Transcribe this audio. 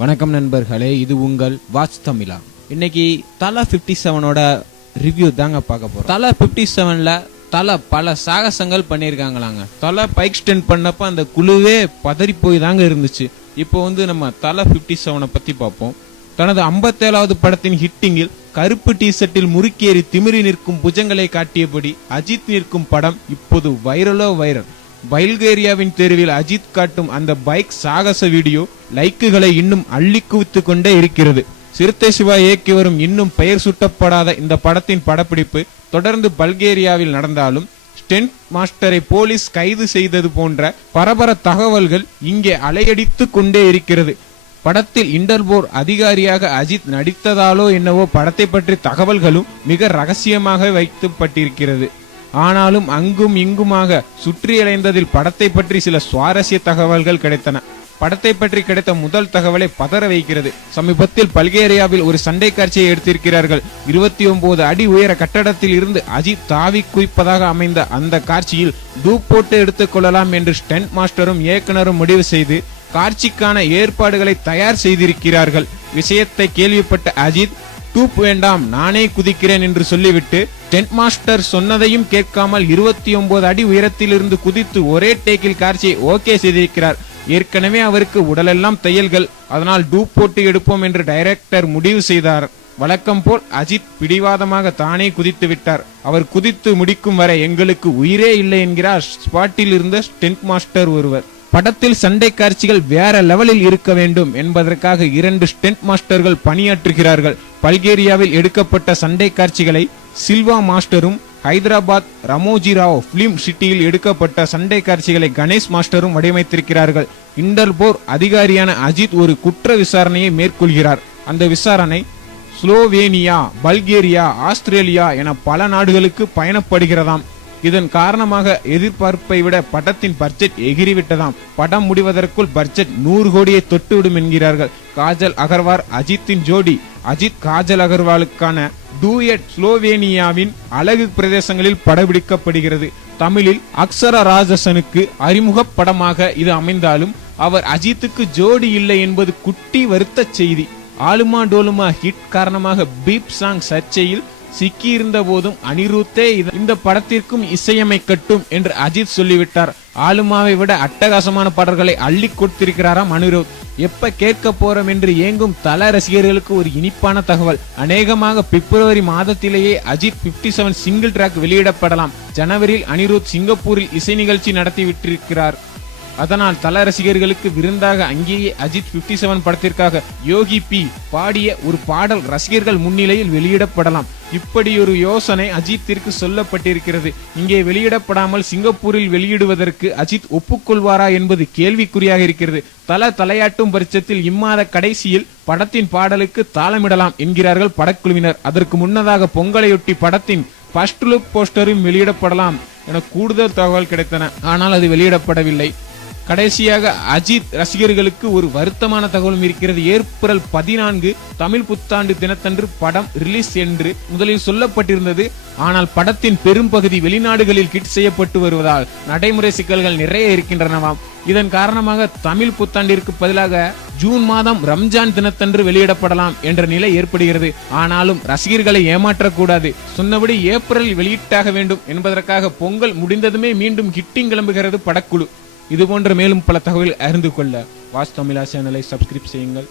வணக்கம் நண்பர்களே, இது உங்கள் வாட்ச் தமிழா. இன்னைக்கு தல 57ஓட ரிவ்யூ தாங்க பார்க்க போறோம். தல 57ல தல பல சாகசங்கள் பண்ணிருக்காங்களாங்க. தல பைக் ஸ்டெண்ட் பண்ணப்ப அந்த குழுவே பதறி போய் தாங்க இருந்துச்சு. இப்போ நம்ம தல 57 பத்தி பார்ப்போம். தனது 57வது படத்தின் ஹிட்டிங்கில் கருப்பு டி-ஷர்ட்டில் முறுக்கேறி திமிரி நிற்கும் புஜங்களை காட்டியபடி அஜித் நிற்கும் படம் இப்போது வைரலோ வைரல். பல்கேரியாவின் தெருவில் அஜித் காட்டும் அந்த பைக் சாகச வீடியோ லைக்குகளை இன்னும் அள்ளி குவித்துக் கொண்டே இருக்கிறது. சிறுத்தை சிவா இயக்கி வரும் இன்னும் பெயர் சுட்டப்படாத இந்த படத்தின் படப்பிடிப்பு தொடர்ந்து பல்கேரியாவில் நடந்தாலும் ஸ்டென்ட் மாஸ்டரை போலீஸ் கைது செய்தது போன்ற பரபர தகவல்கள் இங்கே அலையடித்து கொண்டே இருக்கிறது. படத்தில் இன்டர்போல் அதிகாரியாக அஜித் நடித்ததாலோ என்னவோ படத்தை பற்றி தகவல்களும் மிக ரகசியமாக வைக்கப்பட்டிருக்கிறது. ஆனாலும் அங்கும் இங்குமாக சுற்றியலைந்ததில் படத்தை பற்றி சில சுவாரஸ்ய தகவல்கள் கிடைத்தன. படத்தை பற்றி கிடைத்த முதல் தகவலை பதற வைக்கிறது. சமீபத்தில் பல்கேரியாவில் ஒரு சண்டை காட்சியை எடுத்திருக்கிறார்கள். 29 அடி உயர கட்டடத்தில் இருந்து அஜித் தாவி குவிப்பதாக அமைந்த அந்த காட்சியில் டூப் போட்டு எடுத்துக் கொள்ளலாம் என்று ஸ்டென்ட் மாஸ்டரும் இயக்குனரும் முடிவு செய்து காட்சிக்கான ஏற்பாடுகளை தயார் செய்திருக்கிறார்கள். விஷயத்தை கேள்விப்பட்ட அஜித், டூப் வேண்டாம், நானே குதிக்கிறேன் என்று சொல்லிவிட்டு ஸ்டென்ட் மாஸ்டர் சொன்னதையும் கேட்காமல் 29 அடி உயரத்தில் இருந்து குதித்து ஒரே டேக்கில் காட்சியை ஓகே செய்திருக்கிறார். ஏற்கனவே அவருக்கு உடலெல்லாம் தையல்கள், அதனால் டூப் போட்டு எடுப்போம் என்று டைரக்டர் முடிவு செய்தார். வழக்கம் போல் அஜித் பிடிவாதமாக தானே குதித்து விட்டார். அவர் குதித்து முடிக்கும் வரை எங்களுக்கு உயிரே இல்லை என்கிறார் ஸ்பாட்டில் இருந்த ஸ்டென்ட் மாஸ்டர் ஒருவர். படத்தில் சண்டை காட்சிகள் வேற லெவலில் இருக்க வேண்டும் என்பதற்காக 2 ஸ்டென்ட் மாஸ்டர்கள் பணியாற்றுகிறார்கள். பல்கேரியாவில் எடுக்கப்பட்ட சண்டை காட்சிகளை சில்வா மாஸ்டரும், ஹைதராபாத் ரமோஜிராவ் பிலிம் சிட்டியில் எடுக்கப்பட்ட சண்டை காட்சிகளை கணேஷ் மாஸ்டரும் வடிவமைத்திருக்கிறார்கள். இன்டர்போல் அதிகாரியான அஜித் ஒரு குற்ற விசாரணையை மேற்கொள்கிறார். அந்த விசாரணை ஸ்லோவேனியா, பல்கேரியா, ஆஸ்திரேலியா என பல நாடுகளுக்கு பயணப்படுகிறதாம். இதன் காரணமாக எதிர்பார்ப்பை விட படத்தின் பட்ஜெட் எகிரிவிட்டதாம். படம் முடிவதற்குள் பட்ஜெட் 100 கோடியை தொட்டுவிடும் என்கிறார்கள். காஜல் அகர்வால் அஜித்தின் ஜோடி. அஜித் காஜல் அகர்வாலுக்கான டூயட் ஸ்லோவேனியாவின் அழகு பிரதேசங்களில் படப்பிடிக்கப்படுகிறது. தமிழில் அக்ஷர ராஜசனுக்கு அறிமுக படமாக இது அமைந்தாலும் அவர் அஜித்துக்கு ஜோடி இல்லை என்பது குட்டி வருத்த செய்தி. ஆலுமா டோலுமா ஹிட் காரணமாக பீப் சாங் சர்ச்சையில் சிக்கியிருந்த போதும் அனிருத்தே இந்த படத்திற்கும் இசையமைக்கட்டும் என்று அஜித் சொல்லிவிட்டார். ஆலுமாவை விட அட்டகாசமான பாடல்களை அள்ளி கொடுத்திருக்கிறாராம் அனிருத். எப்ப கேட்க போறோம் என்று ஏங்கும் தல ரசிகர்களுக்கு ஒரு இனிப்பான தகவல். அநேகமாக பிப்ரவரி மாதத்திலேயே அஜித் 57 சிங்கிள் டிராக் வெளியிடப்படலாம். ஜனவரியில் அனிருத் சிங்கப்பூரில் இசை நிகழ்ச்சி நடத்திவிட்டிருக்கிறார். அதனால் தல ரசிகர்களுக்கு விருந்தாக அங்கேயே அஜித் 57 படத்திற்காக யோகி பி பாடிய ஒரு பாடல் ரசிகர்கள் முன்னிலையில் வெளியிடப்படலாம். இப்படி ஒரு யோசனை அஜித்திற்கு சொல்லப்பட்டிருக்கிறது. இங்கே வெளியிடப்படாமல் சிங்கப்பூரில் வெளியிடுவதற்கு அஜித் ஒப்புக்கொள்வாரா என்பது கேள்விக்குறியாக இருக்கிறது. தலையாட்டும் பட்சத்தில் இம்மாத கடைசியில் படத்தின் பாடலுக்கு தாளமிடலாம் என்கிறார்கள் படக்குழுவினர். அதற்கு முன்னதாக பொங்கலையொட்டி படத்தின் ஃபர்ஸ்ட் லுக் போஸ்டரும் வெளியிடப்படலாம் என கூடுதல் தகவல் கிடைத்தன. ஆனால் அது வெளியிடப்படவில்லை. கடைசியாக அஜித் ரசிகர்களுக்கு ஒரு வருத்தமான தகவலும் இருக்கிறது. ஏப்ரல் 14 தமிழ் புத்தாண்டு தினத்தன்று படம் ரிலீஸ் என்று முதலில் சொல்லப்பட்டிருந்தது. ஆனால் படத்தின் பெரும் பகுதி வெளிநாடுகளில் கிட் செய்யப்பட்டு வருவதால் நடைமுறை சிக்கல்கள் நிறைய இருக்கின்றனவாம். இதன் காரணமாக தமிழ் புத்தாண்டிற்கு பதிலாக ஜூன் மாதம் ரம்ஜான் தினத்தன்று வெளியிடப்படலாம் என்ற நிலை ஏற்படுகிறது. ஆனாலும் ரசிகர்களை ஏமாற்றக்கூடாது. சொன்னபடி ஏப்ரலில் வெளியிட்டாக வேண்டும் என்பதற்காக பொங்கல் முடிந்ததுமே மீண்டும் ஹிட்டிங் கிளம்புகிறது படக்குழு. இது போன்ற மேலும் பல தகவல் அறிந்து கொள்ள வாட்ச் தமிழா சேனலை சப்ஸ்கிரைப் செய்யுங்கள்.